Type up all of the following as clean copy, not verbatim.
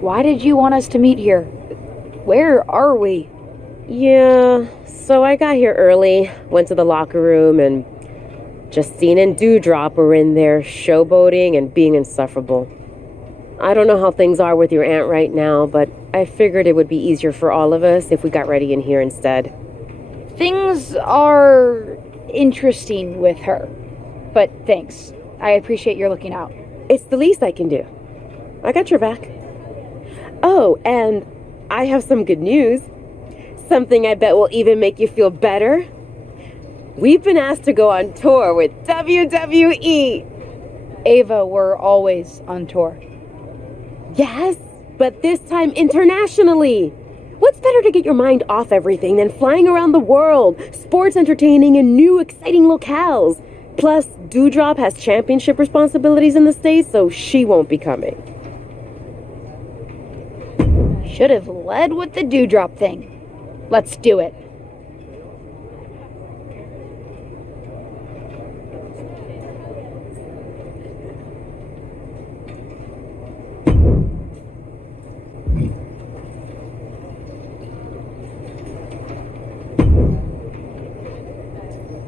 Why did you want us to meet here? Where are we? Yeah, so I got here early, went to the locker room, and Justine and Dewdrop were in there showboating and being insufferable. I don't know how things are with your aunt right now, but I figured it would be easier for all of us if we got ready in here instead. Things are interesting with her, but thanks. I appreciate your looking out. It's the least I can do. I got your back. Oh, and I have some good news. Something I bet will even make you feel better. We've been asked to go on tour with WWE. Ava, we're always on tour. Yes, but this time internationally. What's better to get your mind off everything than flying around the world, sports entertaining in new exciting locales? Plus, Dewdrop has championship responsibilities in the States, so she won't be coming. Should have led with the Dewdrop thing. Let's do it.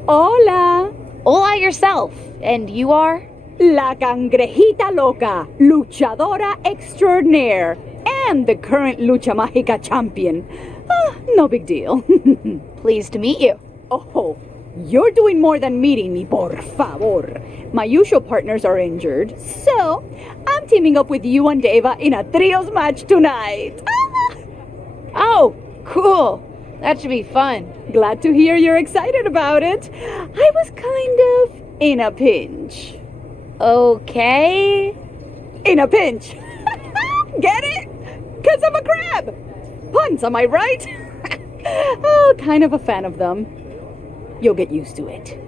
Hola, Hola yourself. And you are? la cangrejita loca, luchadora extraordinaire, and the current Lucha Mágica champion. No big deal. Pleased to meet you. Oh, you're doing more than meeting me, por favor. My usual partners are injured, so I'm teaming up with you and Deva in a trios match tonight. Oh, cool. That should be fun. Glad to hear you're excited about it. I was kind of in a pinch. Okay. In a pinch. Get it? 'Cause I'm a crab. Puns, am I right? Oh, kind of a fan of them. You'll get used to it.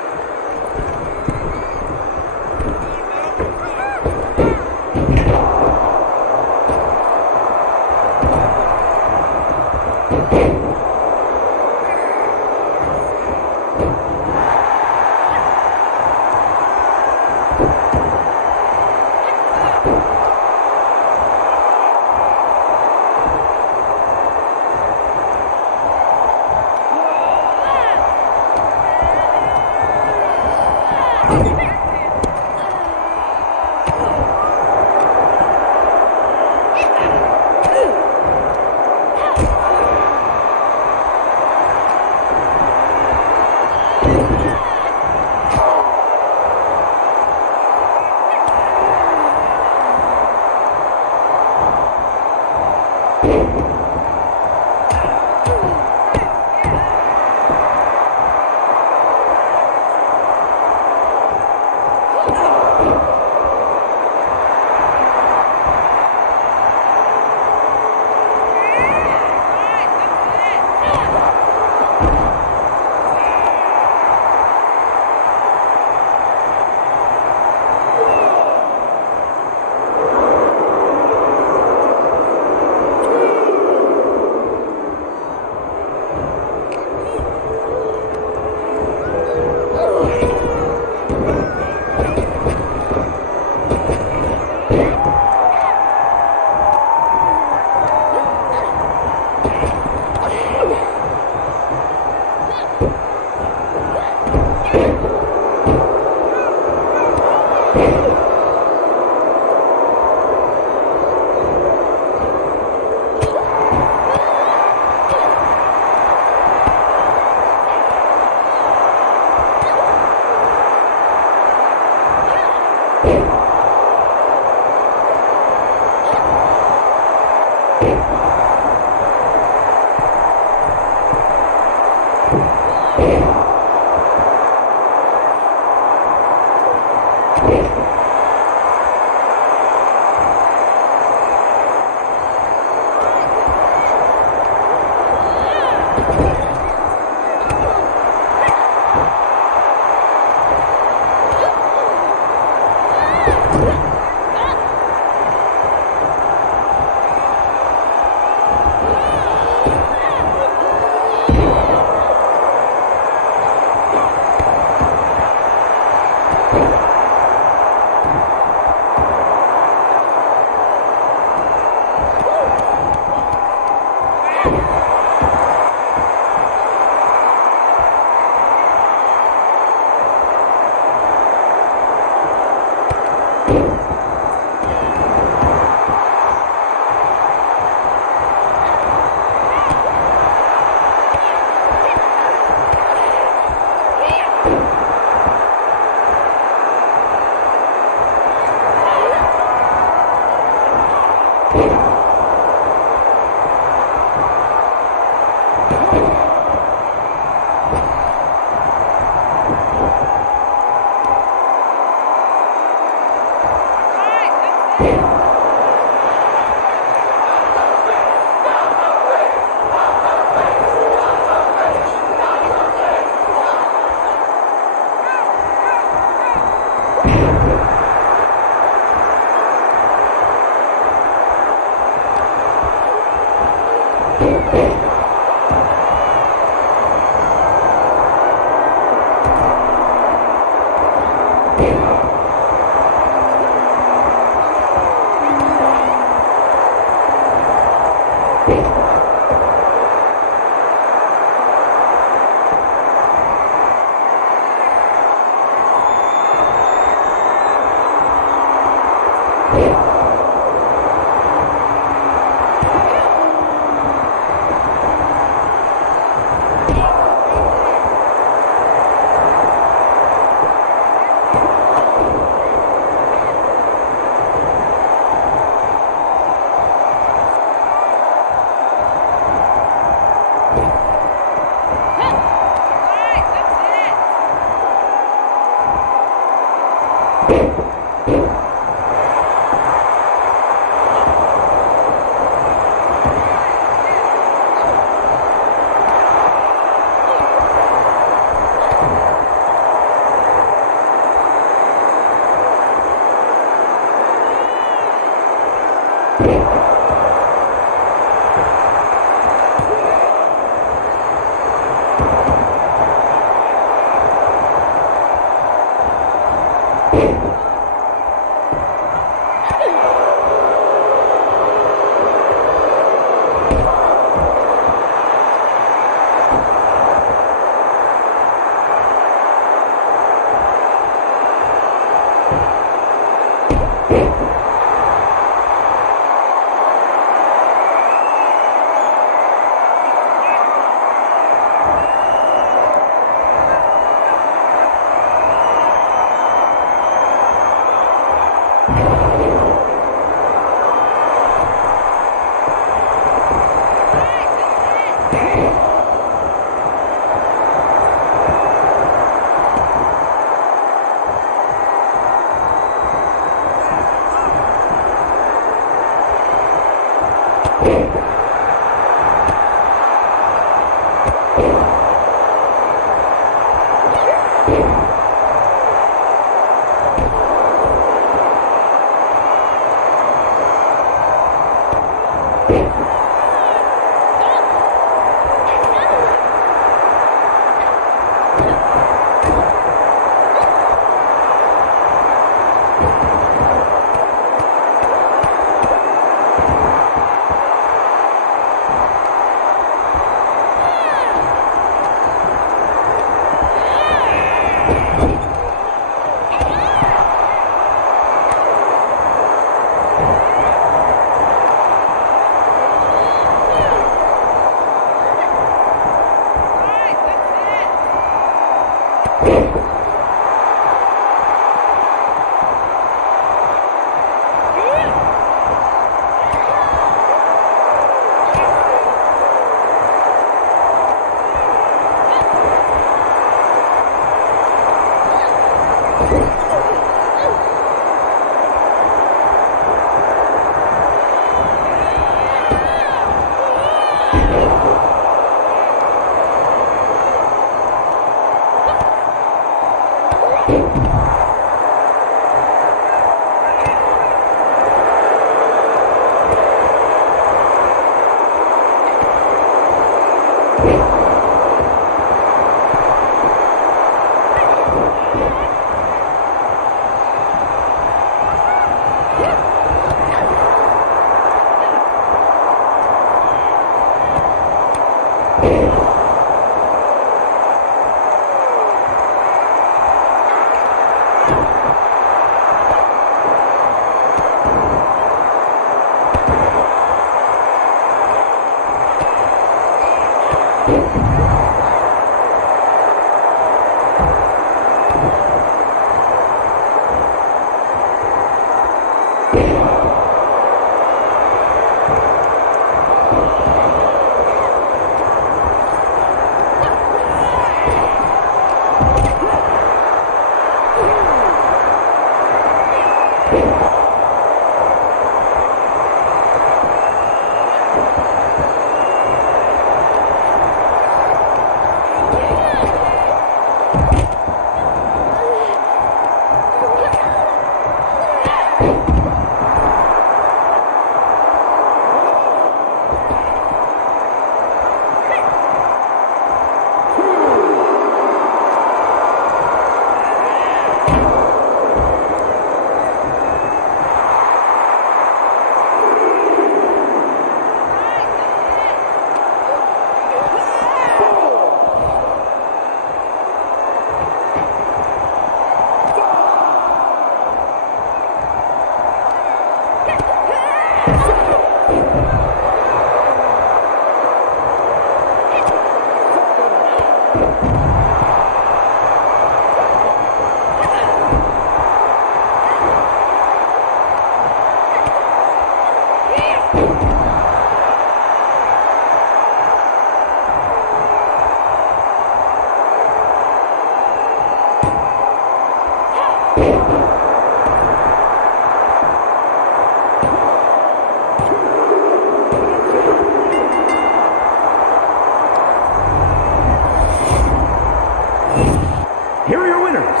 Here are your winners.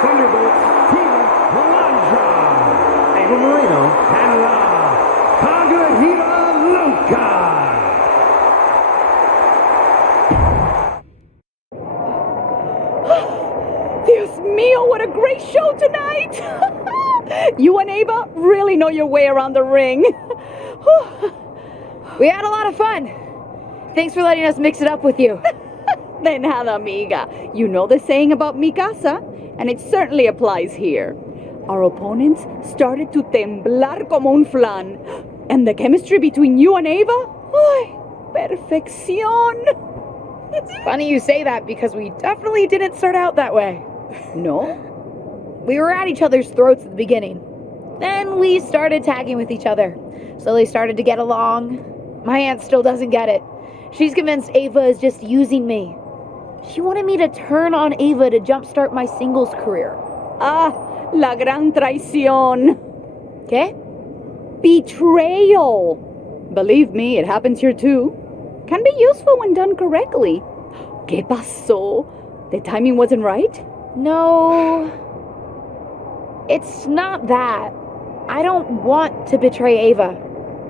Thunderbolt Team Melandra, Ava Moreno, and La Cagahita Loca. Dios mío, what a great show tonight! You and Ava really know your way around the ring. We had a lot of fun. Thanks for letting us mix it up with you. De nada, amiga. You know the saying about mi casa, and it certainly applies here. Our opponents started to temblar como un flan. And the chemistry between you and Ava? Ay, perfección. It's funny you say that because we definitely didn't start out that way. No? We were at each other's throats at the beginning. Then we started tagging with each other. Slowly started to get along. My aunt still doesn't get it. She's convinced Ava is just using me. She wanted me to turn on Ava to jumpstart my singles career. Ah, la gran traición. ¿Qué? Betrayal. Believe me, it happens here too. Can be useful when done correctly. ¿Qué pasó? The timing wasn't right? No. It's not that. I don't want to betray Ava.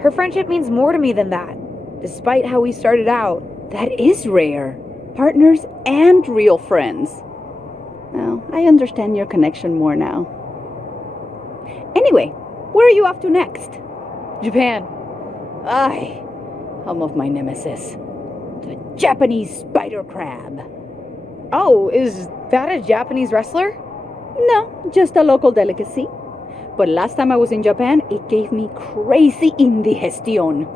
Her friendship means more to me than that, despite how we started out. That is rare. Partners and real friends. Well, I understand your connection more now. Anyway, where are you off to next? Japan. Ay, home of my nemesis. The Japanese spider crab. Oh, is that a Japanese wrestler? No, just a local delicacy. But last time I was in Japan, it gave me crazy indigestion.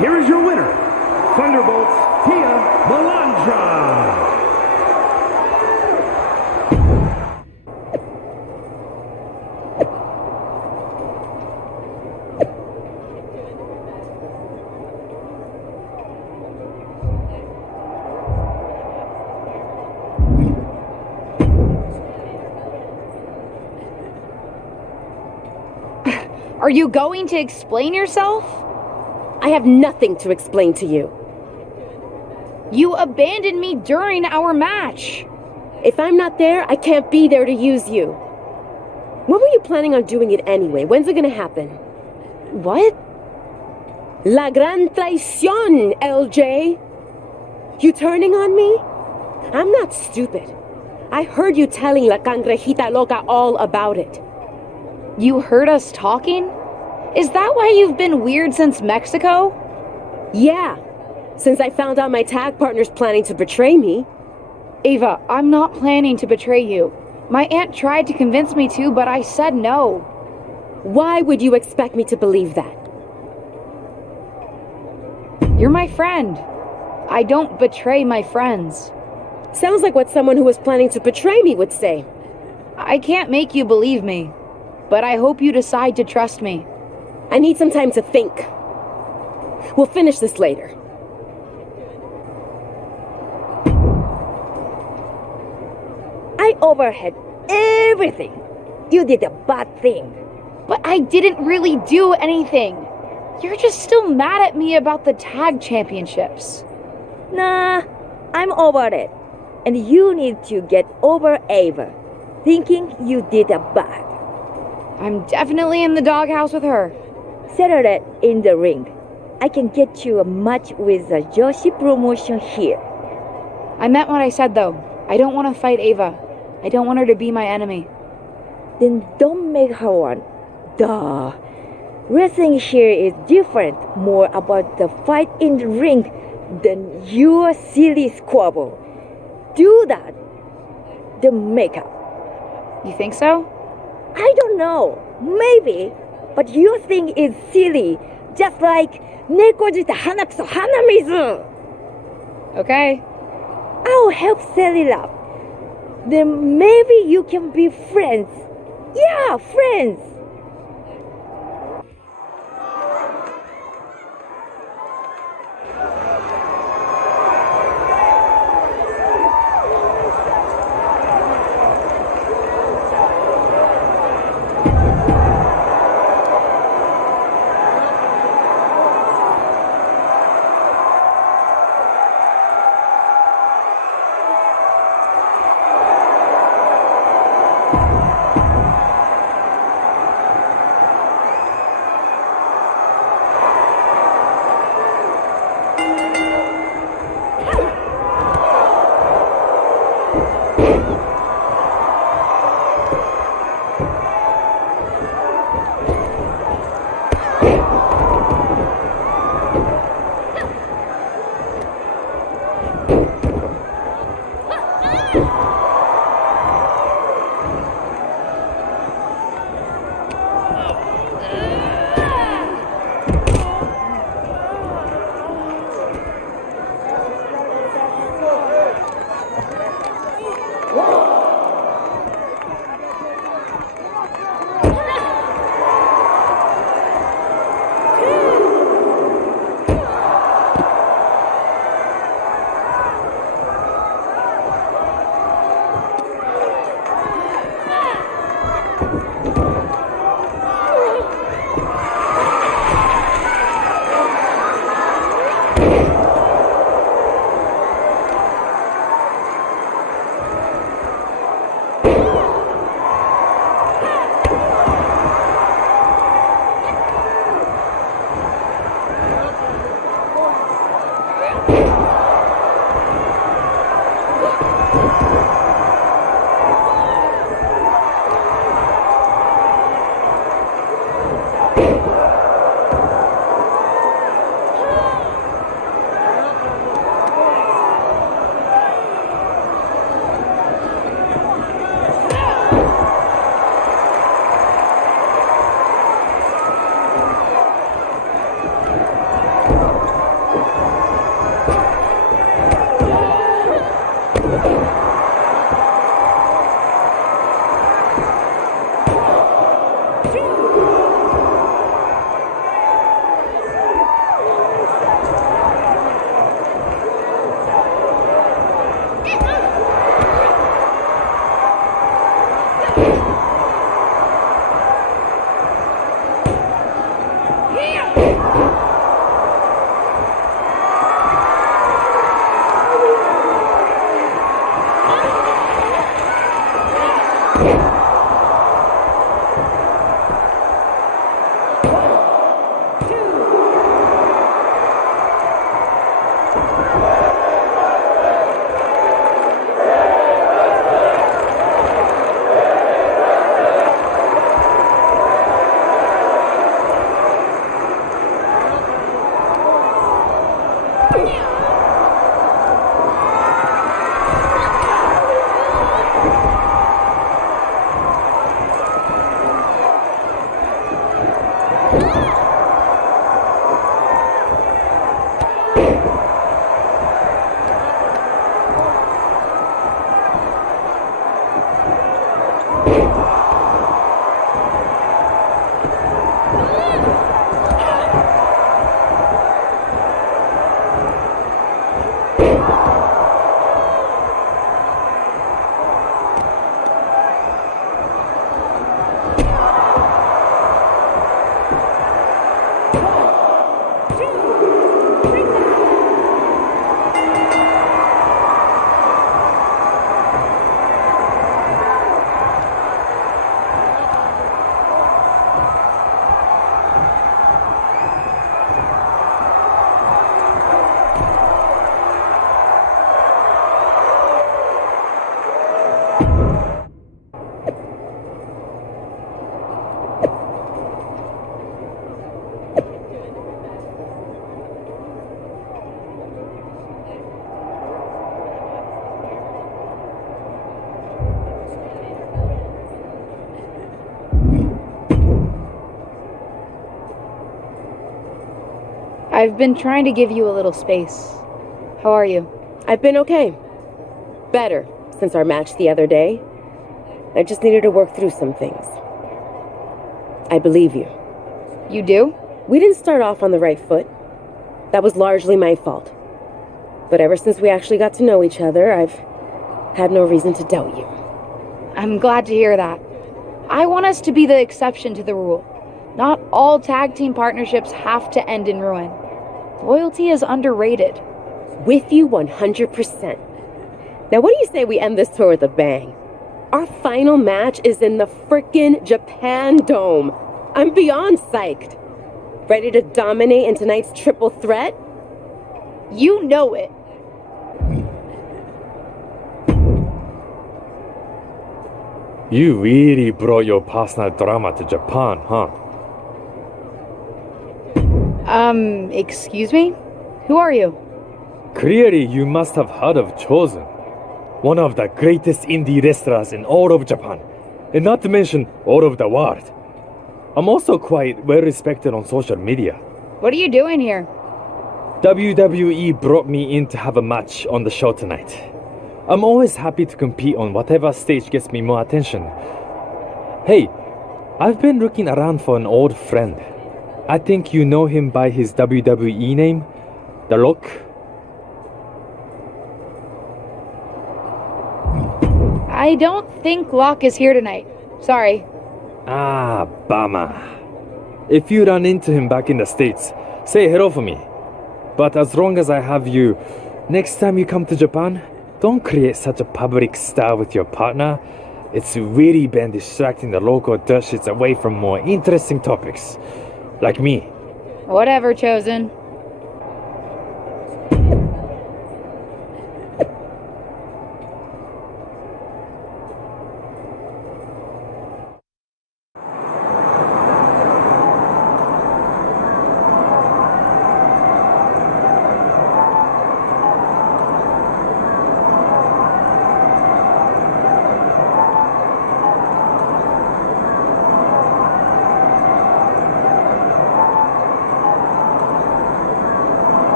Here is your winner, Thunderbolt's Tia Melandra. Are you going to explain yourself? I have nothing to explain to you. You abandoned me during our match. If I'm not there, I can't be there to use you. When were you planning on doing it anyway? When's it gonna happen? What? La gran traición, LJ! You turning on me? I'm not stupid. I heard you telling La Cangrejita Loca all about it. You heard us talking? Is that why you've been weird since Mexico? Yeah, since I found out my tag partner's planning to betray me. Ava, I'm not planning to betray you. My aunt tried to convince me to, but I said no. Why would you expect me to believe that? You're my friend. I don't betray my friends. Sounds like what someone who was planning to betray me would say. I can't make you believe me, but I hope you decide to trust me. I need some time to think. We'll finish this later. I overheard everything. You did a bad thing. But I didn't really do anything. You're just still mad at me about the tag championships. Nah, I'm over it. And you need to get over Ava, thinking you did a bad. I'm definitely in the doghouse with her. Settle it in the ring. I can get you a match with the Joshi promotion here. I meant what I said though. I don't want to fight Ava. I don't want her to be my enemy. Then don't make her one. Duh. Wrestling here is different, more about the fight in the ring than your silly squabble. Do that, then make up. You think so? I don't know, maybe, but your thing is silly, just like Nekojita Hanakuso Hanamizu. Okay. I'll help set it up. Then maybe you can be friends. Yeah, friends. I've been trying to give you a little space. How are you? I've been okay. Better since our match the other day. I just needed to work through some things. I believe you. You do? We didn't start off on the right foot. That was largely my fault. But ever since we actually got to know each other, I've had no reason to doubt you. I'm glad to hear that. I want us to be the exception to the rule. Not all tag team partnerships have to end in ruin. Loyalty is underrated. With you 100%. Now what do you say we end this tour with a bang? Our final match is in the frickin' Japan Dome. I'm beyond psyched. Ready to dominate in tonight's triple threat? You know it. You really brought your personal drama to Japan, huh? Excuse me? Who are you? Clearly, you must have heard of Chosen, one of the greatest indie wrestlers in all of Japan, and not to mention all of the world. I'm also quite well respected on social media. What are you doing here? WWE brought me in to have a match on the show tonight. I'm always happy to compete on whatever stage gets me more attention. Hey, I've been looking around for an old friend. I think you know him by his WWE name, The Rock. I don't think Locke is here tonight. Sorry. Ah, bummer. If you run into him back in the States, say hello for me. But as long as I have you, next time you come to Japan, don't create such a public star with your partner. It's really been distracting the local dirt shits away from more interesting topics. Like me. Whatever, Chosen.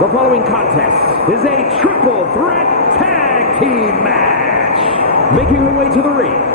The following contest is a triple threat tag team match. Making her way to the ring.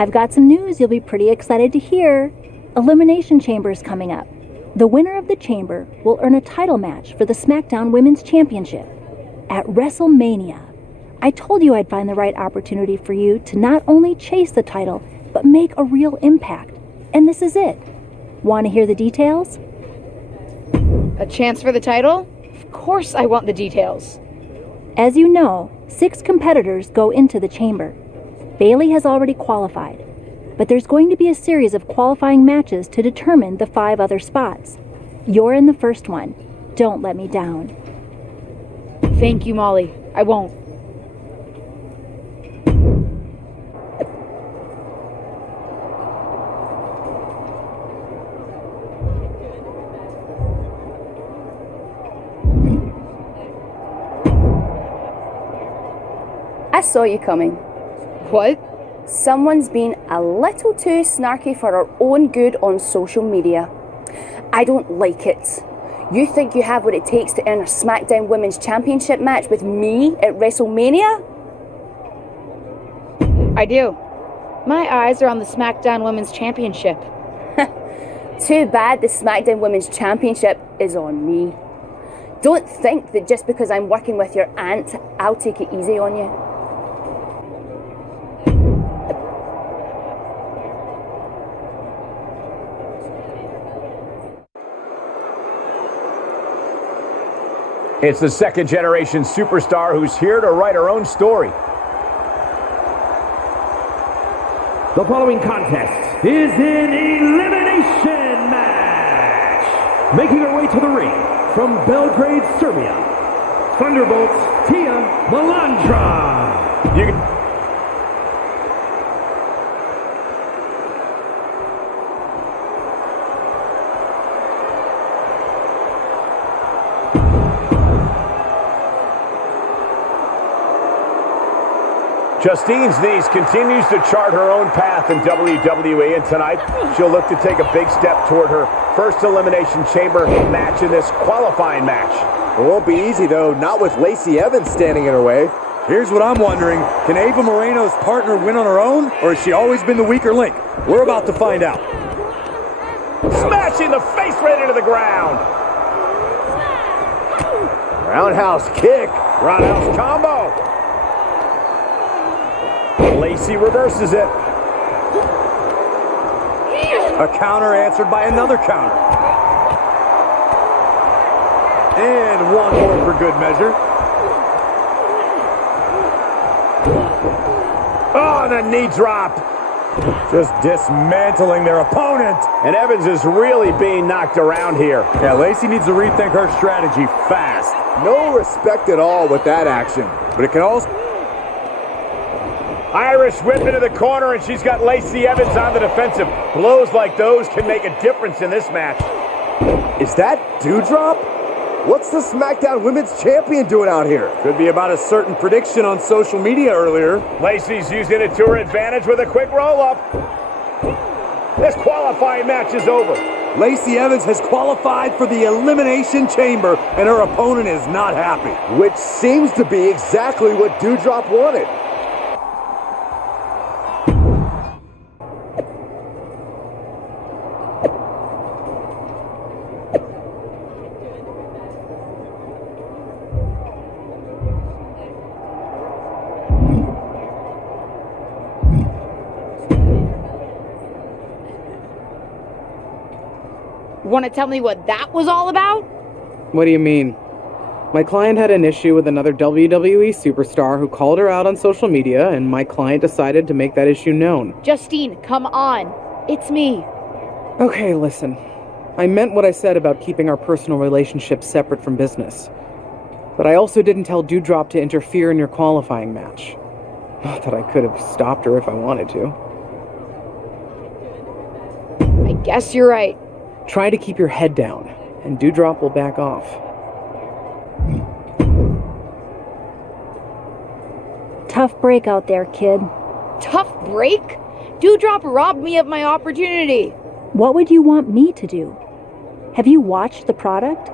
I've got some news you'll be pretty excited to hear. Elimination Chamber is coming up. The winner of the Chamber will earn a title match for the SmackDown Women's Championship at WrestleMania. I told you I'd find the right opportunity for you to not only chase the title, but make a real impact. And this is it. Want to hear the details? A chance for the title? Of course I want the details. As you know, 6 competitors go into the chamber. Bailey has already qualified, but there's going to be a series of qualifying matches to determine the 5 other spots. You're in the first one. Don't let me down. Thank you, Molly. I won't. I saw you coming. What? Someone's been a little too snarky for our own good on social media. I don't like it. You think you have what it takes to earn a SmackDown Women's Championship match with me at WrestleMania? I do. My eyes are on the SmackDown Women's Championship. Too bad the SmackDown Women's Championship is on me. Don't think that just because I'm working with your aunt, I'll take it easy on you. It's the second-generation superstar who's here to write her own story. The following contest is an elimination match. Making her way to the ring from Belgrade, Serbia, Thunderbolt's Tia Melandra. You can... Justine's niece continues to chart her own path in WWE, and tonight she'll look to take a big step toward her first Elimination Chamber match in this qualifying match. It won't be easy, though, not with Lacey Evans standing in her way. Here's what I'm wondering. Can Ava Moreno's partner win on her own, or has she always been the weaker link? We're about to find out. Smashing the face right into the ground. Roundhouse kick. Roundhouse combo. Lacey reverses it. A counter answered by another counter. And one more for good measure. Oh, the knee drop. Just dismantling their opponent. And Evans is really being knocked around here. Yeah, Lacey needs to rethink her strategy fast. No respect at all with that action. But it can also... Irish whip into the corner, and she's got Lacey Evans on the defensive. Blows like those can make a difference in this match. Is that Dewdrop? What's the SmackDown Women's Champion doing out here? Could be about a certain prediction on social media earlier. Lacey's using it to her advantage with a quick roll-up. This qualifying match is over. Lacey Evans has qualified for the Elimination Chamber, and her opponent is not happy. Which seems to be exactly what Dewdrop wanted. Want to tell me what that was all about? What do you mean? My client had an issue with another WWE superstar who called her out on social media, and my client decided to make that issue known. Justine, come on. It's me. Okay, listen. I meant what I said about keeping our personal relationship separate from business. But I also didn't tell Dewdrop to interfere in your qualifying match. Not that I could have stopped her if I wanted to. I guess you're right. Try to keep your head down, and Dewdrop will back off. Tough break out there, kid. Tough break? Dewdrop robbed me of my opportunity. What would you want me to do? Have you watched the product?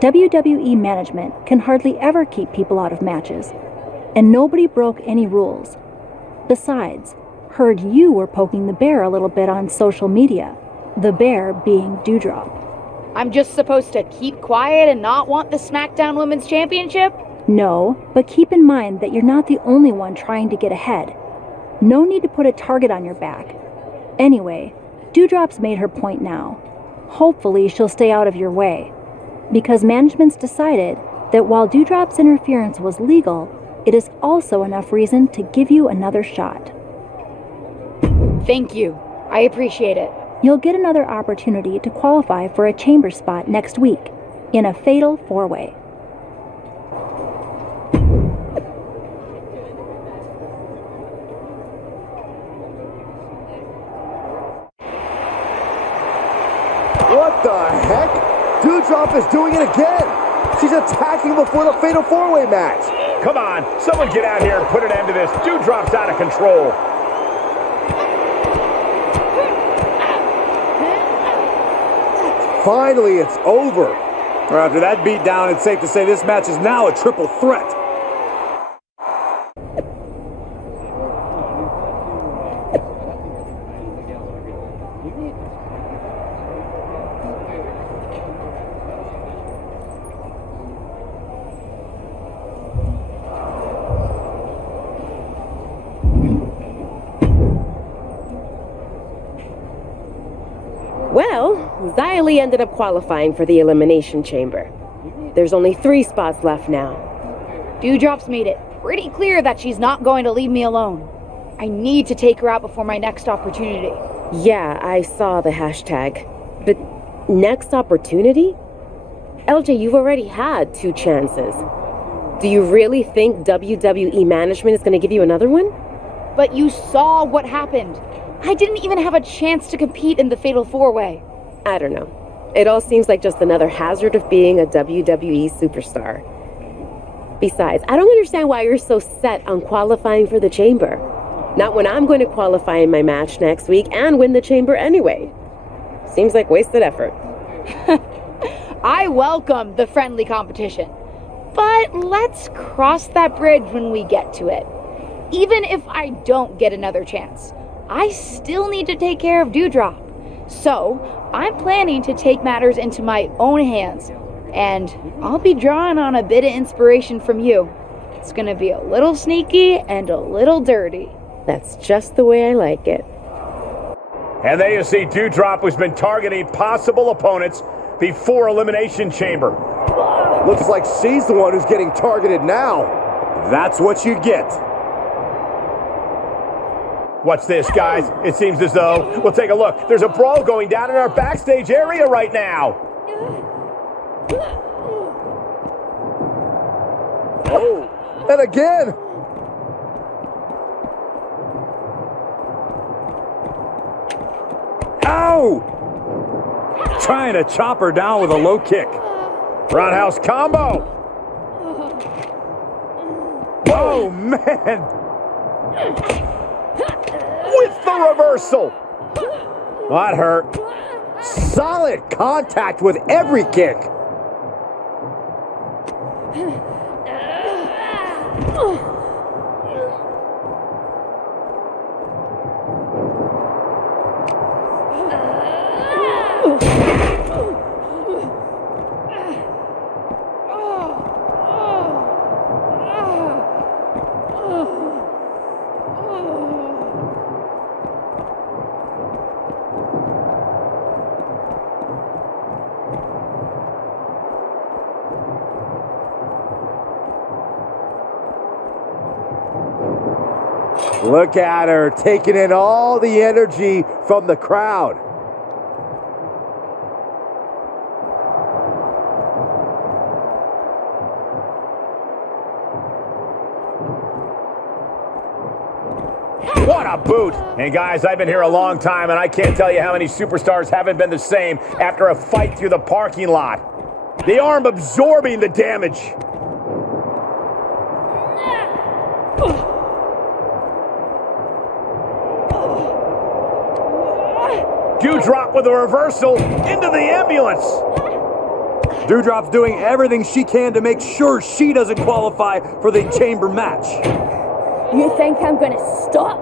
WWE management can hardly ever keep people out of matches, and nobody broke any rules. Besides, heard you were poking the bear a little bit on social media. The bear being Dewdrop. I'm just supposed to keep quiet and not want the SmackDown Women's Championship? No, but keep in mind that you're not the only one trying to get ahead. No need to put a target on your back. Anyway, Dewdrop's made her point now. Hopefully she'll stay out of your way. Because management's decided that while Dewdrop's interference was legal, it is also enough reason to give you another shot. Thank you. I appreciate it. You'll get another opportunity to qualify for a chamber spot next week in a fatal four-way. What the heck? Dewdrop is doing it again. She's attacking before the fatal four-way match. Come on, someone get out here and put an end to this. Dewdrop's out of control. Finally, it's over. After that beatdown, it's safe to say this match is now a triple threat. Well, Xylee ended up qualifying for the Elimination Chamber. There's only 3 spots left now. Dewdrop's made it pretty clear that she's not going to leave me alone. I need to take her out before my next opportunity. Yeah, I saw the hashtag. But next opportunity? LJ, you've already had 2 chances. Do you really think WWE management is going to give you another one? But you saw what happened. I didn't even have a chance to compete in the Fatal 4-Way. I don't know. It all seems like just another hazard of being a WWE superstar. Besides, I don't understand why you're so set on qualifying for the Chamber. Not when I'm going to qualify in my match next week and win the Chamber anyway. Seems like wasted effort. I welcome the friendly competition. But let's cross that bridge when we get to it. Even if I don't get another chance, I still need to take care of Dewdrop. So, I'm planning to take matters into my own hands. And I'll be drawing on a bit of inspiration from you. It's gonna be a little sneaky and a little dirty. That's just the way I like it. And there you see Dewdrop, who's been targeting possible opponents before Elimination Chamber. Looks like she's the one who's getting targeted now. That's what you get. What's this, guys? It seems as though, we'll take a look. There's a brawl going down in our backstage area right now. Oh, and again. Ow! Trying to chop her down with a low kick. Roundhouse combo. Oh, man. With the reversal. That hurt. Solid contact with every kick. Look at her, taking in all the energy from the crowd. What a boot! And guys, I've been here a long time, and I can't tell you how many superstars haven't been the same after a fight through the parking lot. The arm absorbing the damage. Dewdrop with a reversal into the ambulance. Dewdrop's doing everything she can to make sure she doesn't qualify for the chamber match. You think I'm gonna stop?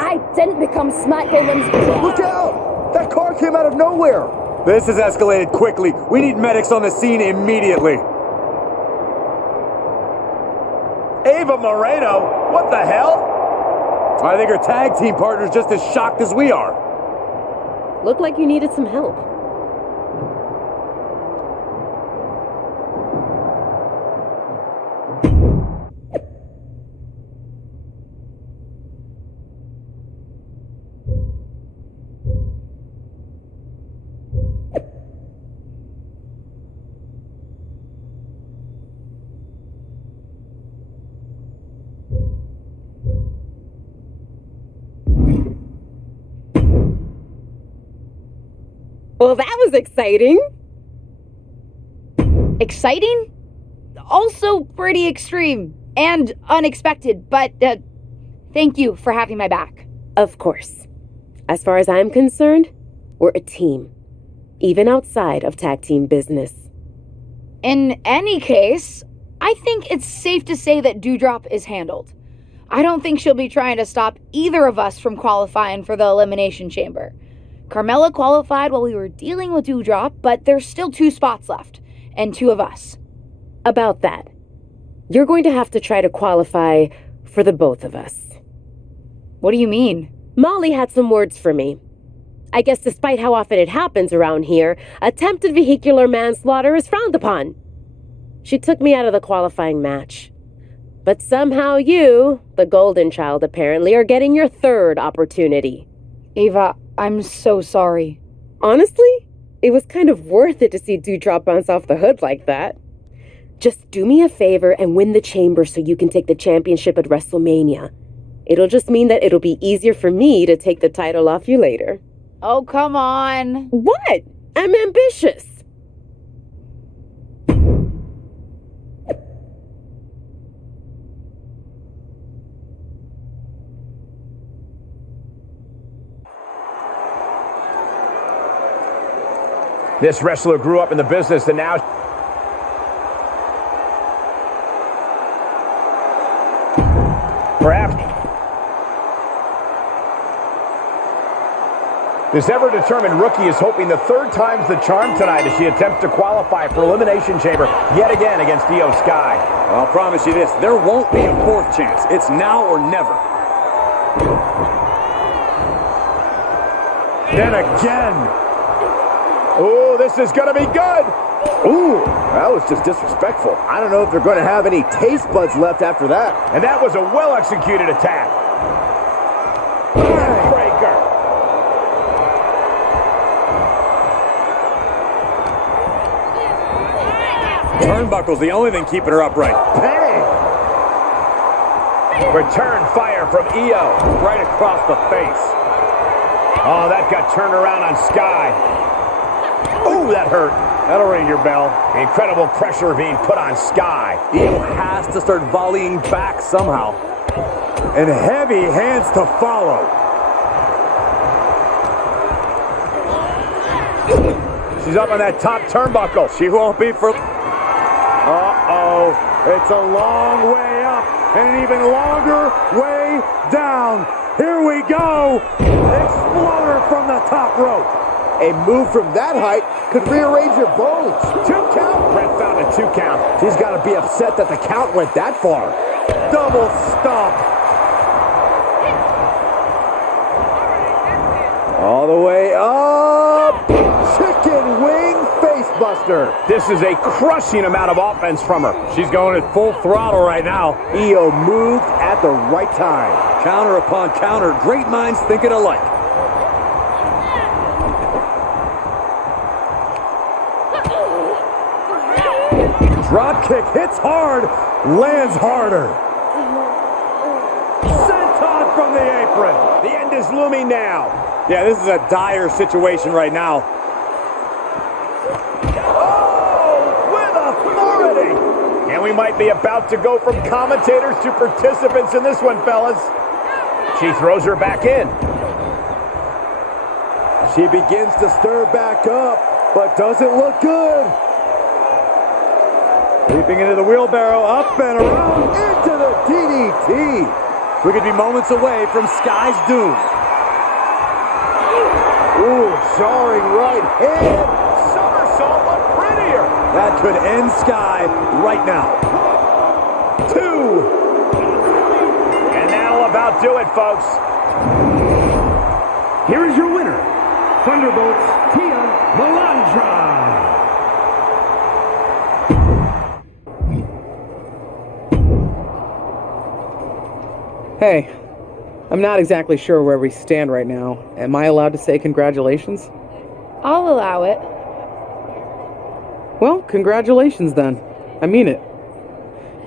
I didn't become SmackDown Women's... Look out! That car came out of nowhere! This has escalated quickly. We need medics on the scene immediately. Ava Moreno? What the hell? I think her tag team partner's just as shocked as we are. Looked like you needed some help. Well, that was exciting. Exciting? Also pretty extreme and unexpected, but thank you for having my back. Of course. As far as I'm concerned, we're a team, even outside of tag team business. In any case, I think it's safe to say that Doudrop is handled. I don't think she'll be trying to stop either of us from qualifying for the Elimination Chamber. Carmella qualified while we were dealing with Doudrop, but there's still 2 spots left, and 2 of us. About that, you're going to have to try to qualify for the both of us. What do you mean? Molly had some words for me. I guess despite how often it happens around here, attempted vehicular manslaughter is frowned upon. She took me out of the qualifying match. But somehow you, the golden child apparently, are getting your 3rd opportunity. Ava, I'm so sorry. Honestly, it was kind of worth it to see Doudrop bounce off the hood like that. Just do me a favor and win the chamber so you can take the championship at WrestleMania. It'll just mean that it'll be easier for me to take the title off you later. Oh, come on. What? I'm ambitious. This wrestler grew up in the business and now... Perhaps... This ever-determined rookie is hoping the 3rd time's the charm tonight as she attempts to qualify for Elimination Chamber yet again against Io Sky. I'll promise you this, there won't be a 4th chance. It's now or never. Then again. Oh, this is going to be good. Ooh, that was just disrespectful. I don't know if they're going to have any taste buds left after that. And that was a well-executed attack. Breaker. Turnbuckle's the only thing keeping her upright. Bang! Return fire from Io. Right across the face. Oh, that got turned around on Sky. Ooh, that hurt. That'll ring your bell. Incredible pressure being put on Sky. Io has to start volleying back somehow. And heavy hands to follow. She's up on that top turnbuckle. She won't be for... Uh-oh. It's a long way up. An even longer way down. Here we go. Exploder from the top rope. A move from that height could rearrange your bones. 2 count. Brett found a 2 count. She's got to be upset that the count went that far. Double stomp. All the way up. Chicken wing facebuster. This is a crushing amount of offense from her. She's going at full throttle right now. Io moved at the right time. Counter upon counter. Great minds thinking alike. Drop kick hits hard, lands harder. Senton from the apron. The end is looming now. Yeah, this is a dire situation right now. Oh, with authority. And we might be about to go from commentators to participants in this one, fellas. She throws her back in. She begins to stir back up, but doesn't look good. Leaping into the wheelbarrow, up and around, Into the DDT. We could be moments away from Sky's doom. Ooh, jarring right hand. Somersault, but prettier. That could end Sky right now. 2. And that'll about do it, folks. Here is your winner, Thunderbolt's Tia Melandra. Hey, I'm not exactly sure where we stand right now. Am I allowed to say congratulations? I'll allow it. Well, congratulations then. I mean it.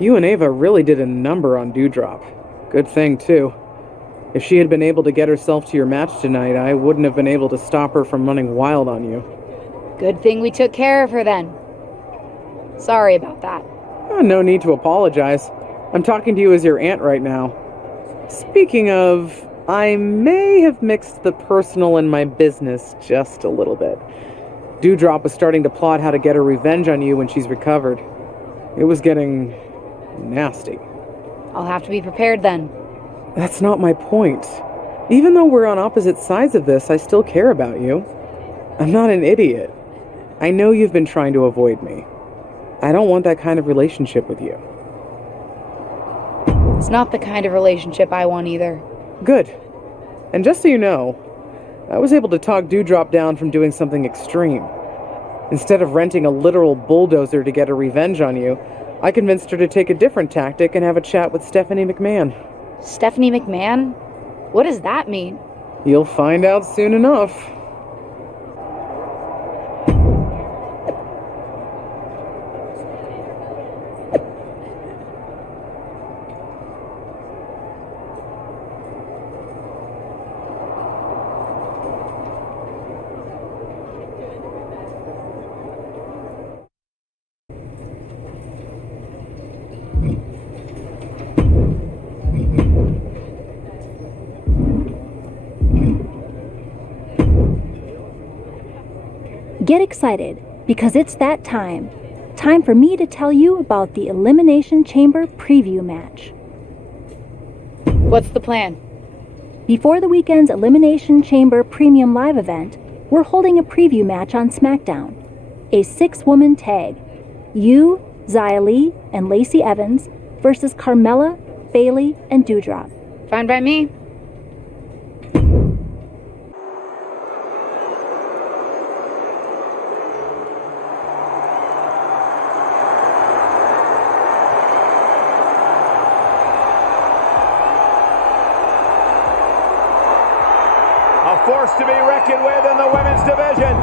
You and Ava really did a number on Dewdrop. Good thing, too. If she had been able to get herself to your match tonight, I wouldn't have been able to stop her from running wild on you. Good thing we took care of her then. Sorry about that. No need to apologize. I'm talking to you as your aunt right now. Speaking of, I may have mixed the personal and my business just a little bit. Dewdrop was starting to plot how to get her revenge on you when she's recovered. It was getting nasty. I'll have to be prepared then. That's not my point. Even though we're on opposite sides of this, I still care about you. I'm not an idiot. I know you've been trying to avoid me. I don't want that kind of relationship with you. It's not the kind of relationship I want either. Good. And just so you know, I was able to talk Dewdrop down from doing something extreme. Instead of renting a literal bulldozer to get a revenge on you, I convinced her to take a different tactic and have a chat with Stephanie McMahon. Stephanie McMahon? What does that mean? You'll find out soon enough. Get excited, because it's that time. Time for me to tell you about the Elimination Chamber preview match. What's the plan? Before the weekend's Elimination Chamber Premium Live event, we're holding a preview match on SmackDown. A 6-woman tag. You, Xia Li, and Lacey Evans versus Carmella, Bayley, and Dewdrop. Fine by me. A force to be reckoned with in the women's division.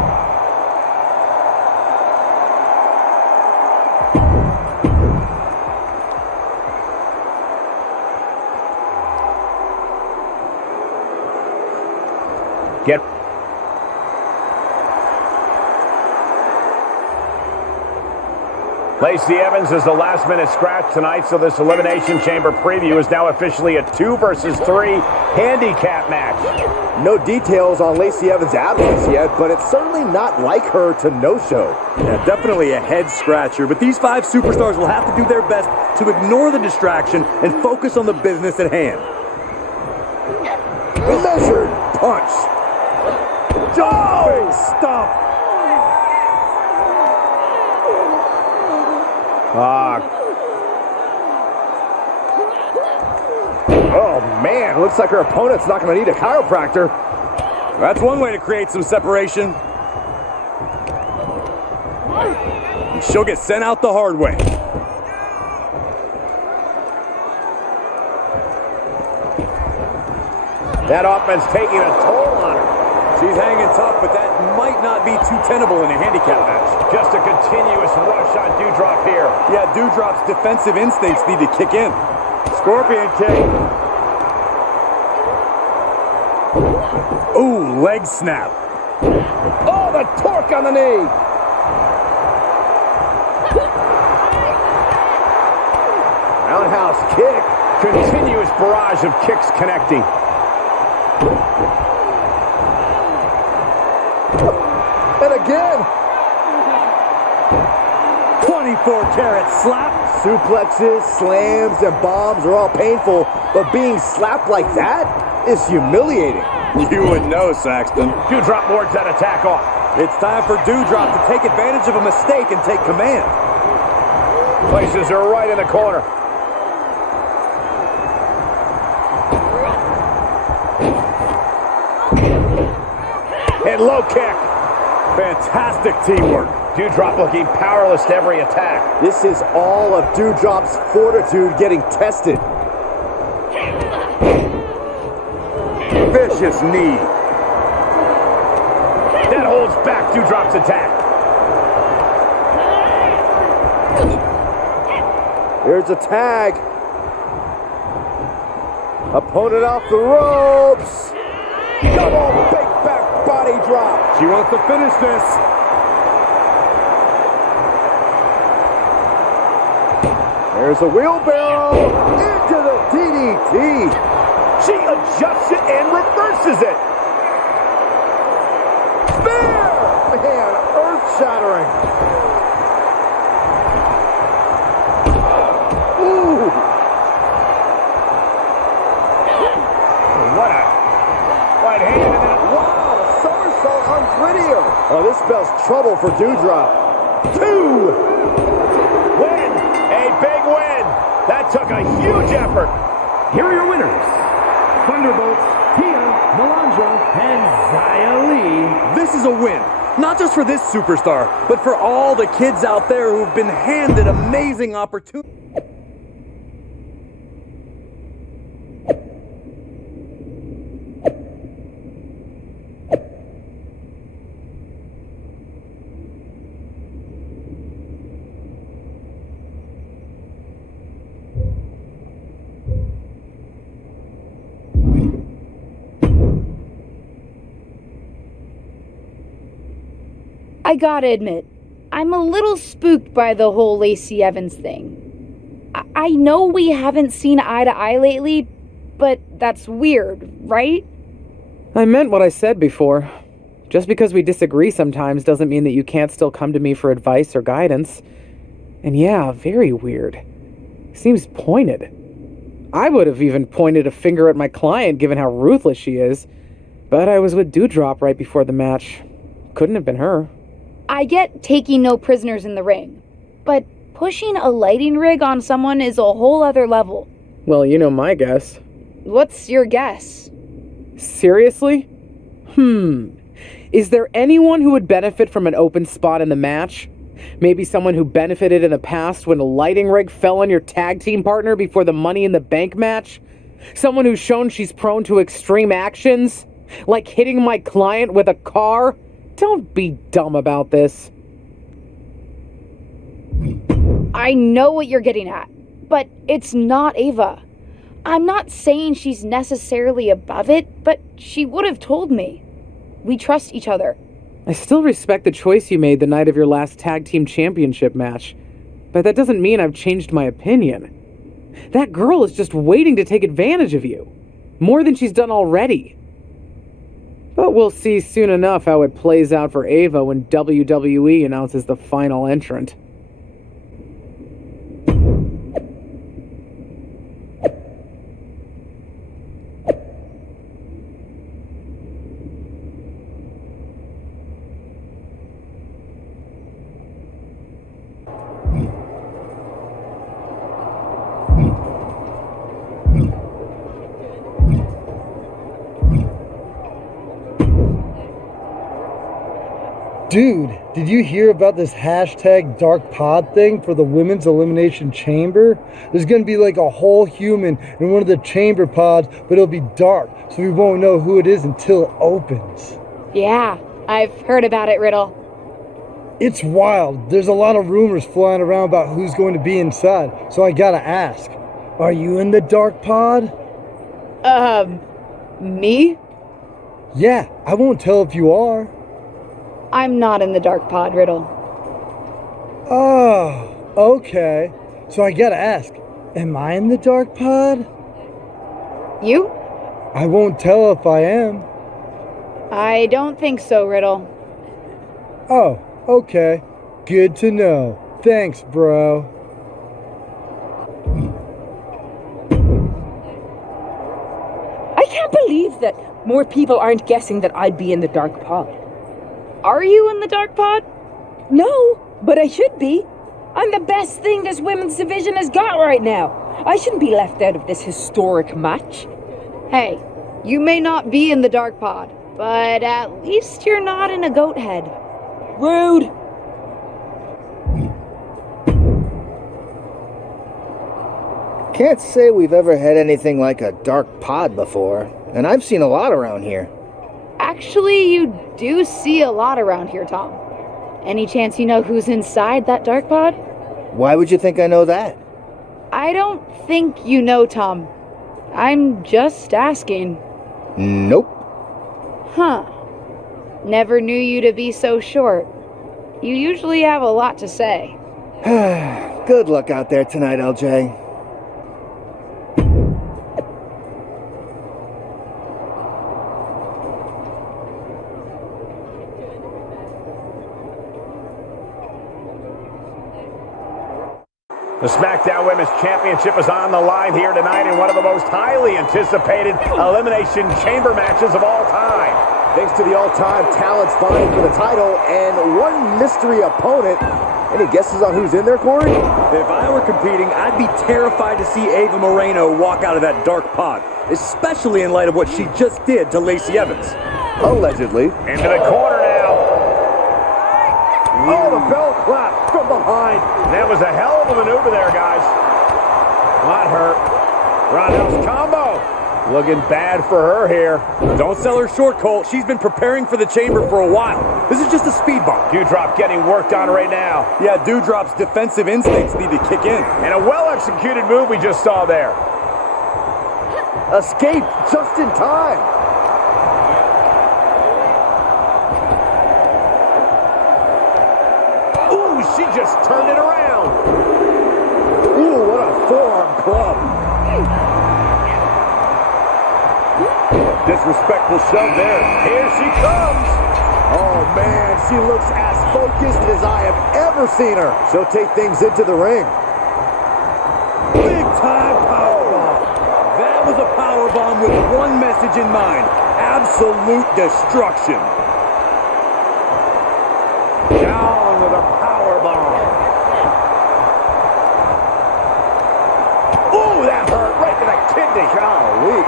Get Lacey Evans is the last-minute scratch tonight, so this Elimination Chamber preview is now officially a 2 versus 3 handicap match. No details on Lacey Evans' absence yet, but it's certainly not like her to no-show. Yeah, definitely a head-scratcher, but these 5 superstars will have to do their best to ignore the distraction and focus on the business at hand. Measured punch. Jumping stomp. Oh, man. Looks like her opponent's not going to need a chiropractor. That's one way to create some separation. And she'll get sent out the hard way. That offense taking a toll on her. She's hanging tough, but that might not be too tenable in a handicap match. Just a continuous rush on Dewdrop here. Yeah, Dewdrop's defensive instincts need to kick in. Scorpion kick. Ooh, leg snap. Oh, the torque on the knee. Roundhouse kick. Continuous barrage of kicks connecting. And again. 24-carat slap. Suplexes, slams, and bombs are all painful, but being slapped like that is humiliating. You would know, Saxton. Dewdrop wards that attack off. It's time for Dewdrop to take advantage of a mistake and take command. Places her right in the corner. And low kick. Fantastic teamwork. Dewdrop looking powerless to every attack. This is all of Dewdrop's fortitude getting tested. Vicious knee. That holds back Dewdrop's attack. Here's a tag. Opponent off the ropes. Double big back body drop. She wants to finish this. There's a wheelbarrow into the DDT. She adjusts it and reverses it. Spear! Man, earth-shattering. Ooh. What a right hand. And then Wow, somersault unprettier. Oh, this spells trouble for Dewdrop. 2. win. A big win. That took a huge effort. Here are your winners. Thunderbolts, Tia, Melandra, and Xia Li. This is a win. Not just for this superstar, but for all the kids out there who've been handed amazing opportunities. I gotta admit, I'm a little spooked by the whole Lacey Evans thing. I know we haven't seen eye to eye lately, but that's weird, right? I meant what I said before. Just because we disagree sometimes doesn't mean that you can't still come to me for advice or guidance. And yeah, very weird. Seems pointed. I would have even pointed a finger at my client given how ruthless she is. But I was with Dewdrop right before the match. Couldn't have been her. I get taking no prisoners in the ring, but pushing a lighting rig on someone is a whole other level. Well, you know my guess. What's your guess? Seriously? Is there anyone who would benefit from an open spot in the match? Maybe someone who benefited in the past when a lighting rig fell on your tag team partner before the Money in the Bank match? Someone who's shown she's prone to extreme actions? Like hitting my client with a car? Don't be dumb about this. I know what you're getting at, but it's not Ava. I'm not saying she's necessarily above it, but she would have told me. We trust each other. I still respect the choice you made the night of your last tag team championship match, but that doesn't mean I've changed my opinion. That girl is just waiting to take advantage of you, more than she's done already. But we'll see soon enough how it plays out for Ava when WWE announces the final entrant. Dude, did you hear about this hashtag Dark Pod thing for the Women's Elimination Chamber? There's going to be like a whole human in one of the chamber pods, but it'll be dark, so we won't know who it is until it opens. Yeah, I've heard about it, Riddle. It's wild. There's a lot of rumors flying around about who's going to be inside, so I gotta ask. Are you in the Dark Pod? Me? Yeah, I won't tell if you are. I'm not in the Dark Pod, Riddle. Oh, okay. So I gotta ask, am I in the Dark Pod? You? I won't tell if I am. I don't think so, Riddle. Oh, okay. Good to know. Thanks, bro. can't believe that more people aren't guessing that I'd be in the dark pod. Are you in the dark pod? No, but I should be. I'm the best thing this women's division has got right now. I shouldn't be left out of this historic match. Hey, you may not be in the dark pod, but at least you're not in a goat head. Rude. Can't say we've ever had anything like a dark pod before, and I've seen a lot around here. Actually, you do see a lot around here, Tom. Any chance you know who's inside that dark pod? Why would you think I know that? I don't think you know, Tom. I'm just asking. Nope. Huh. Never knew you to be so short. You usually have a lot to say. Good luck out there tonight, LJ. The SmackDown Women's Championship is on the line here tonight in one of the most highly anticipated Elimination Chamber matches of all time. Thanks to the all-time talents vying for the title and one mystery opponent. Any guesses on who's in there, Corey? If I were competing, I'd be terrified to see Ava Moreno walk out of that dark pod, especially in light of what she just did to Lacey Evans. Allegedly. Into the corner now. Oh, the bell clap from behind. That was a hell of a maneuver there, guys. Not hurt. Roundhouse combo. Looking bad for her here. Don't sell her short, Cole. She's been preparing for the chamber for a while. This is just a speed bump. Dewdrop getting worked on right now. Yeah, Dewdrop's defensive instincts need to kick in. And a well-executed move we just saw there. Escaped just in time. Ooh, she just turned it around. Ooh, what a forearm club. Disrespectful shove there. Here she comes. Oh, man, she looks as focused as I have ever seen her. She'll take things into the ring. Big time powerbomb. That was a powerbomb with one message in mind. Absolute destruction. Down with a powerbomb. Ooh, that hurt right to the kidney. Golly.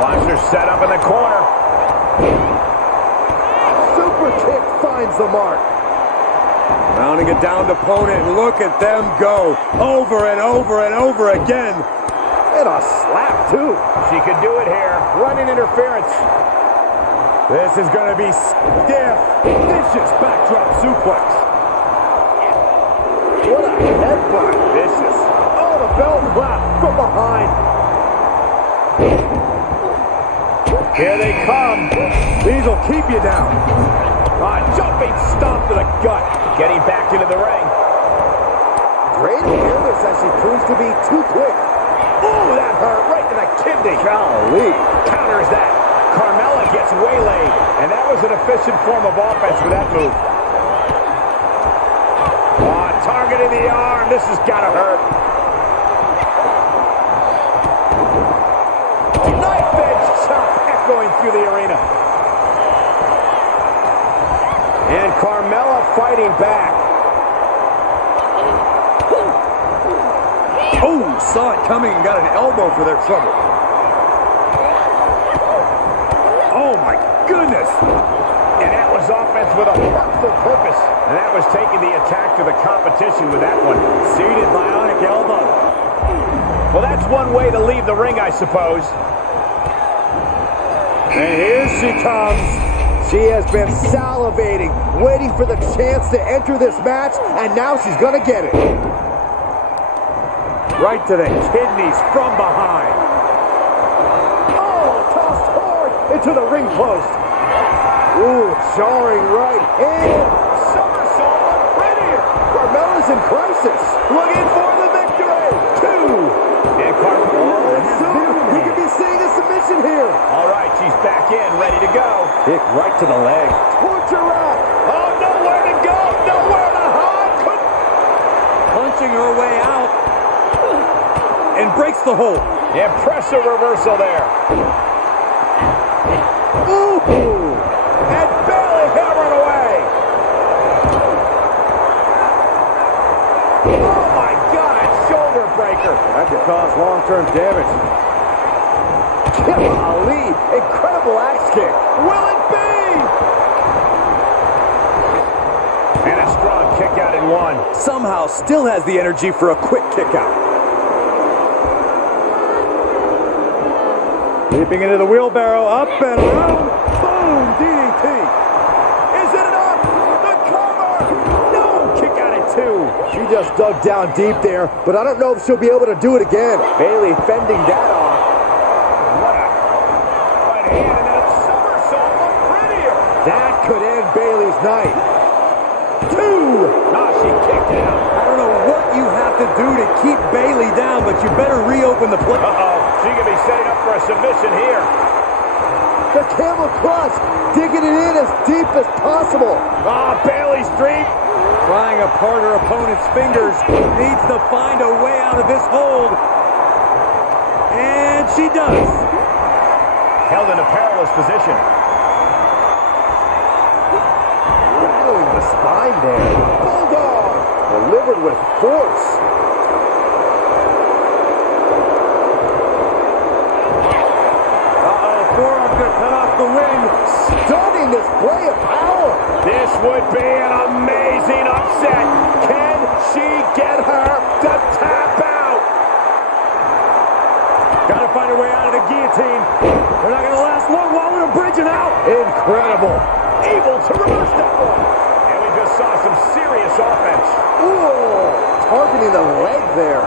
Watch her set up in the corner. Super kick finds the mark. Mounting a downed opponent, and look at them go. Over and over and over again. And a slap, too. She could do it here. Running interference. This is going to be stiff. Vicious backdrop suplex. What a headbutt. Vicious. Oh, the bell clap from behind. Here they come. These will keep you down. Jumping stomp to the gut. Getting back into the ring. Great awareness as she proves to be too quick. Ooh, that hurt right to the kidney. Golly. Counters that. Carmella gets waylaid. And that was an efficient form of offense with that move. Targeting the arm. This has got to hurt. Knife edge chop echoing through the arena. And Carmella fighting back. Oh, saw it coming and got an elbow for their trouble. Oh my goodness. And that was offense with a hurtful purpose. And that was taking the attack to the competition with that one. Seated bionic elbow. Well, that's one way to leave the ring, I suppose. And here she comes. She has been salivating, waiting for the chance to enter this match, and now she's gonna get it. Right to the kidneys from behind. Oh, tossed hard into the ring post. Ooh, jarring right hand. Somersault prettier. Carmella's in crisis. Looking for the victory. 2. And Carmella. We could be seeing a submission here. All right, she's back in, ready to go. Kick right to the leg. Torture rack. Oh, nowhere to go, nowhere to hide. Punching her way out. And breaks the hold. Impressive reversal there. Ooh! And Bailey hammering away. Oh my God, shoulder breaker. That could cause long-term damage. Ali, incredible axe kick. Will it be? And a strong kick out in one. Somehow still has the energy for a quick kick out. Leaping into the wheelbarrow, up and around. Boom! DDT. Is it enough? The cover! No! Kick out at two. She just dug down deep there, but I don't know if she'll be able to do it again. Bailey fending that off. What a right hand and then a somersault look prettier. That could end Bailey's night. Ah, she kicked out. I don't know what you have to do to keep Bailey down, but you better reopen the play. Uh-oh. She could be setting up for a submission here. The camel clutch, digging it in as deep as possible. Ah, Bailey's dream. Prying apart her opponent's fingers. Needs to find a way out of this hold. And she does. Held in a perilous position. Rattling the spine there. Bulldog, delivered with force. Forearm gonna cut off the wind. Stunning display of power. This would be an amazing upset. Can she get her to tap out? Gotta find a way out of the guillotine. They're not gonna last long while we're bridging out. Incredible. Able to reverse that one. And we just saw some serious offense. Ooh, targeting the leg there.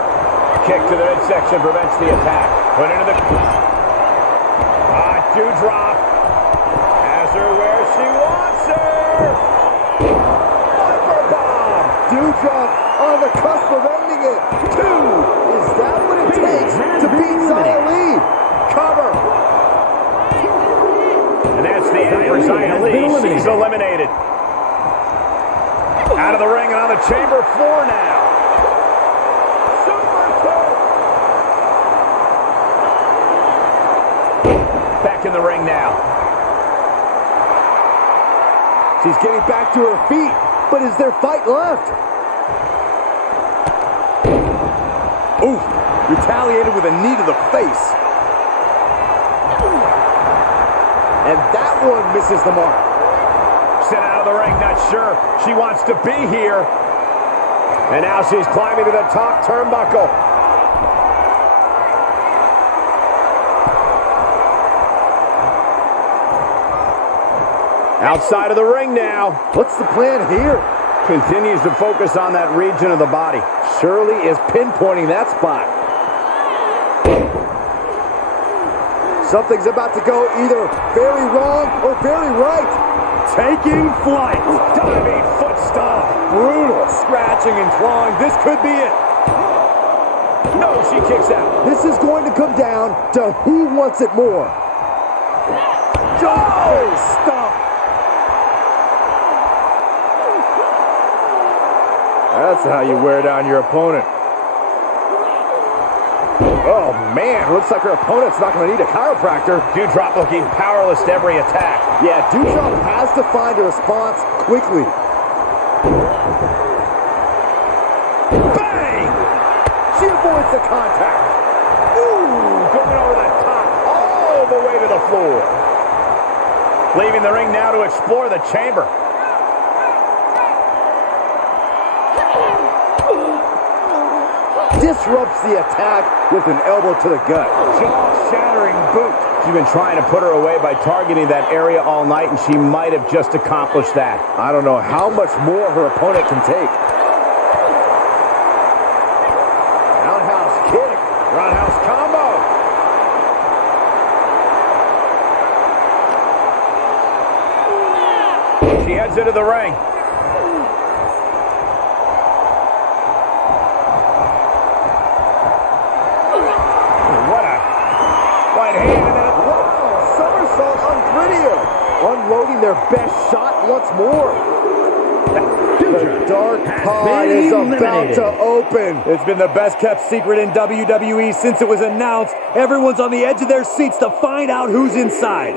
Kick to the midsection prevents the attack. Put into the... Dewdrop has her where she wants her. Upper bomb. Dewdrop on the cusp of ending it. Two. Is that what it takes to beat Xia Li? Cover. And that's the end for Xia Li. She's eliminated. Out of the ring and on the chamber floor now. Back in the ring now. She's getting back to her feet, but is there fight left? Ooh, retaliated with a knee to the face. And that one misses the mark. Sent out of the ring, not sure she wants to be here. And now she's climbing to the top turnbuckle. Outside of the ring now. What's the plan here? Continues to focus on that region of the body. Shirley is pinpointing that spot. Something's about to go either very wrong or very right. Taking flight. Diving foot stomp. Brutal. Scratching and clawing. This could be it. No, she kicks out. This is going to come down to who wants it more. Oh, stop. That's how you wear down your opponent. Oh, man. Looks like her opponent's not going to need a chiropractor. Dewdrop looking powerless to every attack. Yeah, Dewdrop has to find a response quickly. Bang! She avoids the contact. Ooh, going over the top all the way to the floor. Leaving the ring now to explore the chamber. Disrupts the attack with an elbow to the gut. Jaw-shattering boot. She's been trying to put her away by targeting that area all night, and she might have just accomplished that. I don't know how much more her opponent can take. Roundhouse kick. Roundhouse combo. She heads into the ring. Unloading their best shot once more. The dark pod is about to open. It's been the best kept secret in WWE since it was announced. Everyone's on the edge of their seats to find out who's inside.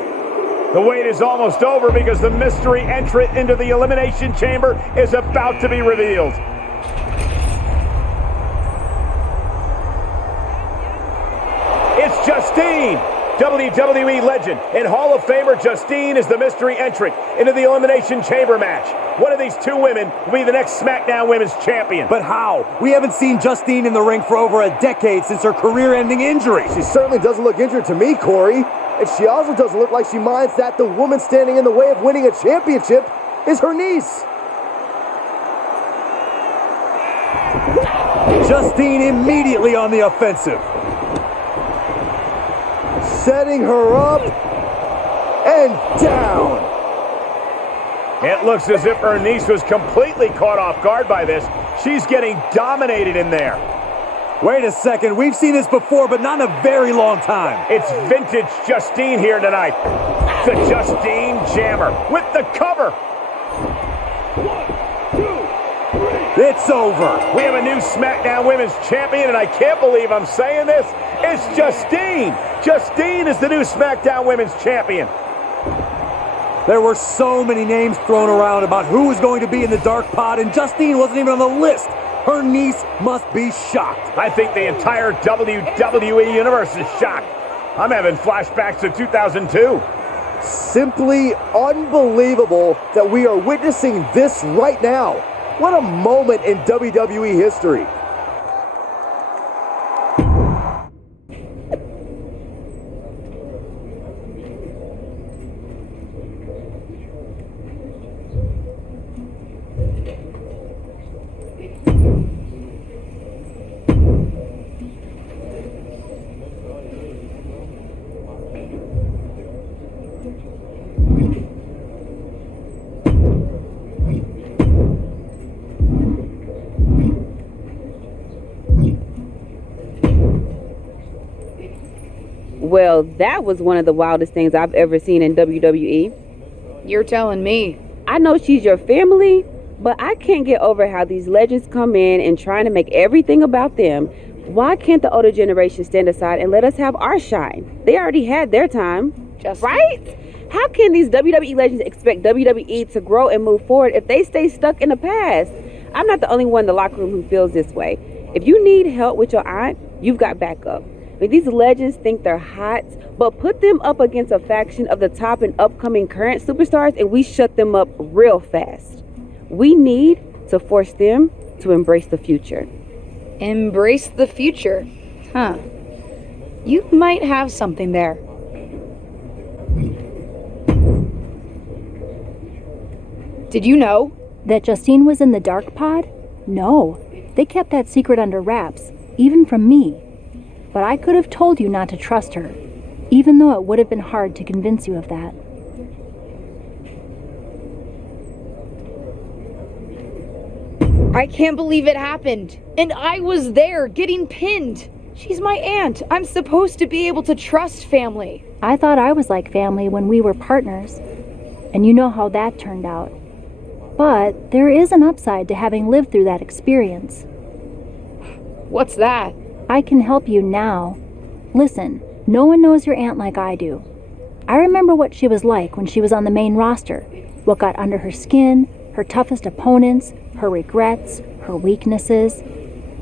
The wait is almost over because the mystery entrant into the Elimination Chamber is about to be revealed. It's Justine! WWE legend and Hall of Famer Justine is the mystery entrant into the Elimination Chamber match. One of these two women will be the next SmackDown Women's Champion. But how? We haven't seen Justine in the ring for over a decade since her career-ending injury. She certainly doesn't look injured to me, Corey. And she also doesn't look like she minds that the woman standing in the way of winning a championship is her niece. Justine immediately on the offensive. Setting her up and down. It looks as if her niece was completely caught off guard by this. She's getting dominated in there. Wait a second, we've seen this before, but not in a very long time. It's vintage Justine here tonight. The Justine Jammer with the cover. 1, 2, 3. It's over. We have a new SmackDown Women's Champion, and I can't believe I'm saying this. It's Justine. Justine is the new SmackDown Women's Champion. There were so many names thrown around about who was going to be in the dark pod, and Justine wasn't even on the list. Her niece must be shocked. I think the entire WWE universe is shocked. I'm having flashbacks to 2002. Simply unbelievable that we are witnessing this right now. What a moment in WWE history. Well, that was one of the wildest things I've ever seen in WWE. You're telling me. I know she's your family, but I can't get over how these legends come in and trying to make everything about them. Why can't the older generation stand aside and let us have our shine? They already had their time. Just right? How can these WWE legends expect WWE to grow and move forward if they stay stuck in the past? I'm not the only one in the locker room who feels this way. If you need help with your aunt, you've got backup. I mean, these legends think they're hot, but put them up against a faction of the top and upcoming current superstars and we shut them up real fast. We need to force them to embrace the future. Embrace the future? Huh. You might have something there. Did you know that Justine was in the dark pod? No. They kept that secret under wraps, even from me. But I could have told you not to trust her, even though it would have been hard to convince you of that. I can't believe it happened. And I was there getting pinned. She's my aunt. I'm supposed to be able to trust family. I thought I was like family when we were partners. And you know how that turned out. But there is an upside to having lived through that experience. What's that? I can help you now. Listen, no one knows your aunt like I do. I remember what she was like when she was on the main roster, what got under her skin, her toughest opponents, her regrets, her weaknesses.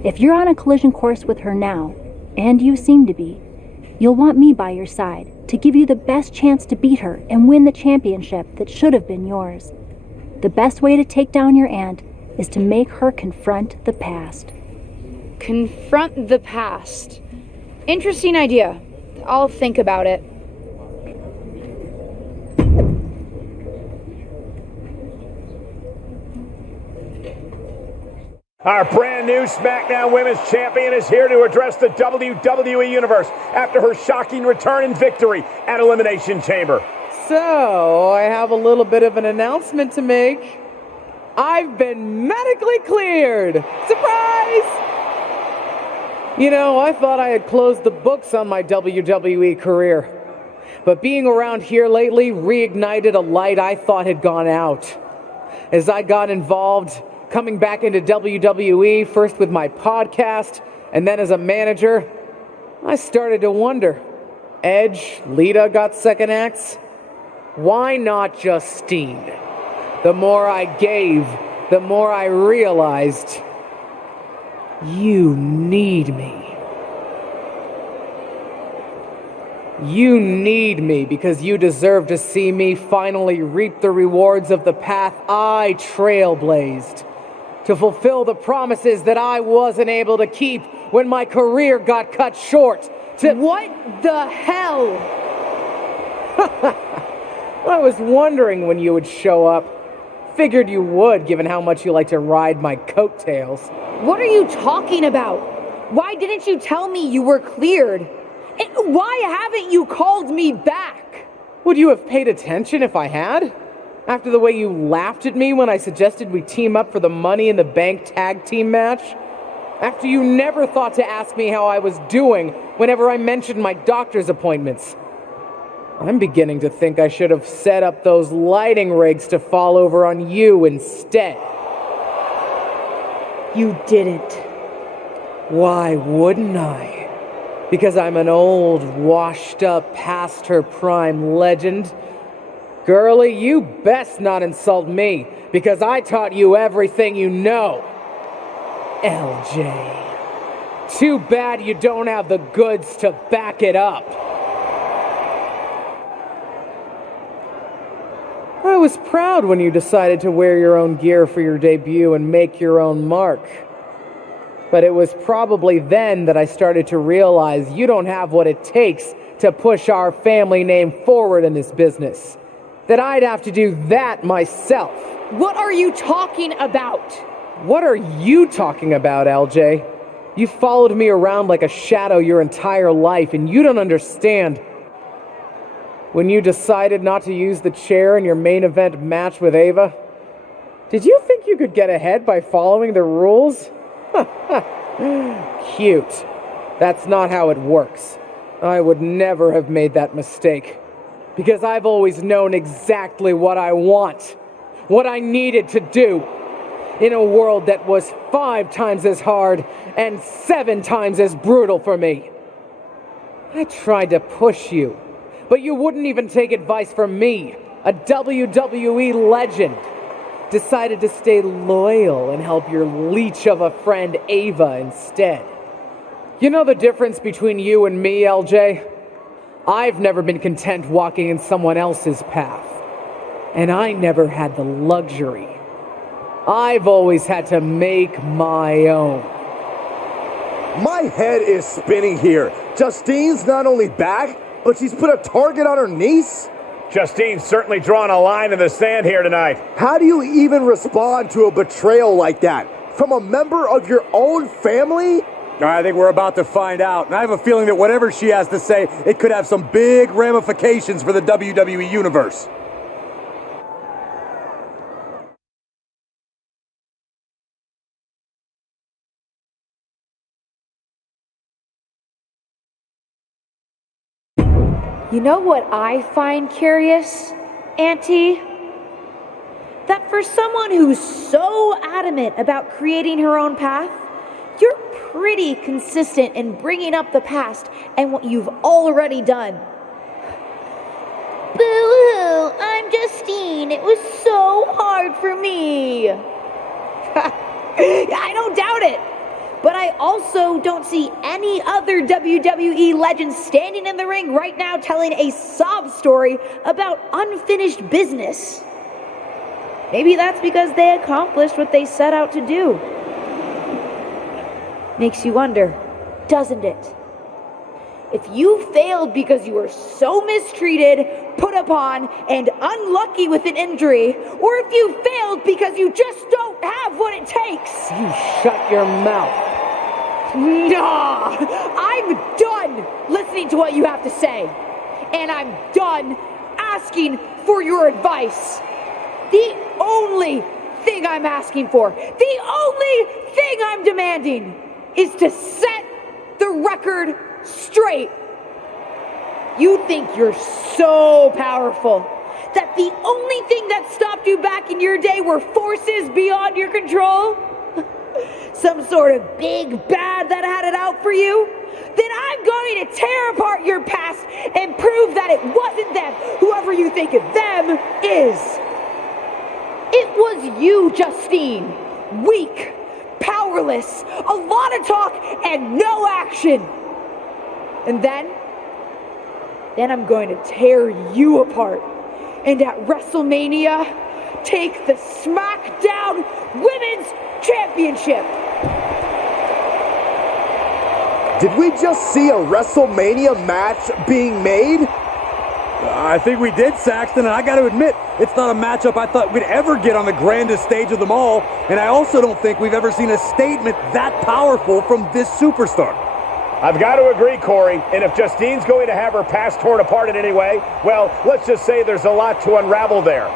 If you're on a collision course with her now, and you seem to be, you'll want me by your side to give you the best chance to beat her and win the championship that should have been yours. The best way to take down your aunt is to make her confront the past. Confront the past. Interesting idea. I'll think about it. Our brand new SmackDown Women's Champion is here to address the WWE Universe after her shocking return and victory at Elimination Chamber. So, I have a little bit of an announcement to make. I've been medically cleared! Surprise! You know, I thought I had closed the books on my WWE career. But being around here lately reignited a light I thought had gone out. As I got involved Coming back into WWE, first with my podcast, and then as a manager, I started to wonder. Edge, Lita got second acts. Why not Justine? The more I gave, the more I realized you need me. You need me because you deserve to see me finally reap the rewards of the path I trailblazed, to fulfill the promises that I wasn't able to keep when my career got cut short. What the hell? I was wondering when you would show up. Figured you would, given how much you like to ride my coattails. What are you talking about? Why didn't you tell me you were cleared? And why haven't you called me back? Would you have paid attention if I had? After the way you laughed at me when I suggested we team up for the Money in the Bank tag team match? After you never thought to ask me how I was doing whenever I mentioned my doctor's appointments? I'm beginning to think I should have set up those lighting rigs to fall over on you instead. You didn't. Why wouldn't I? Because I'm an old, washed-up, past-her-prime legend? Girlie, you best not insult me, because I taught you everything you know. LJ. Too bad you don't have the goods to back it up. I was proud when you decided to wear your own gear for your debut and make your own mark. But it was probably then that I started to realize you don't have what it takes to push our family name forward in this business. That I'd have to do that myself. What are you talking about? What are you talking about, LJ? You followed me around like a shadow your entire life, and you don't understand. When you decided not to use the chair in your main event match with Ava, did you think you could get ahead by following the rules? Cute. That's not how it works. I would never have made that mistake. Because I've always known exactly what I want. What I needed to do. In a world that was 5 times as hard and 7 times as brutal for me. I tried to push you, but you wouldn't even take advice from me, a WWE legend. Decided to stay loyal and help your leech of a friend Ava instead. You know the difference between you and me, LJ? I've never been content walking in someone else's path. And I never had the luxury. I've always had to make my own. My head is spinning here. Justine's not only back, but she's put a target on her niece? Justine's certainly drawn a line in the sand here tonight. How do you even respond to a betrayal like that? From a member of your own family? I think we're about to find out. And I have a feeling that whatever she has to say, it could have some big ramifications for the WWE Universe. You know what I find curious, Auntie? That for someone who's so adamant about creating her own path, you're pretty consistent in bringing up the past and what you've already done. Boo-hoo, I'm Justine. It was so hard for me. I don't doubt it. But I also don't see any other WWE legends standing in the ring right now telling a sob story about unfinished business. Maybe that's because they accomplished what they set out to do. Makes you wonder, doesn't it? If you failed because you were so mistreated, put upon, and unlucky with an injury, or if you failed because you just don't have what it takes. You shut your mouth. Nah, I'm done listening to what you have to say. And I'm done asking for your advice. The only thing I'm asking for, the only thing I'm demanding is to set the record straight. You think you're so powerful That the only thing that stopped you back in your day were forces beyond your control? Some sort of big bad that had it out for you? Then I'm going to tear apart your past and prove that it wasn't them, whoever you think them is. It was you, Justine. Weak, powerless, a lot of talk and no action. And then I'm going to tear you apart. And at WrestleMania, take the SmackDown Women's Championship. Did we just see a WrestleMania match being made? I think we did, Saxton, and I got to admit, it's not a matchup I thought we'd ever get on the grandest stage of them all, and I also don't think we've ever seen a statement that powerful from this superstar. I've got to agree, Corey, and if Justine's going to have her past torn apart in any way, well, let's just say there's a lot to unravel there.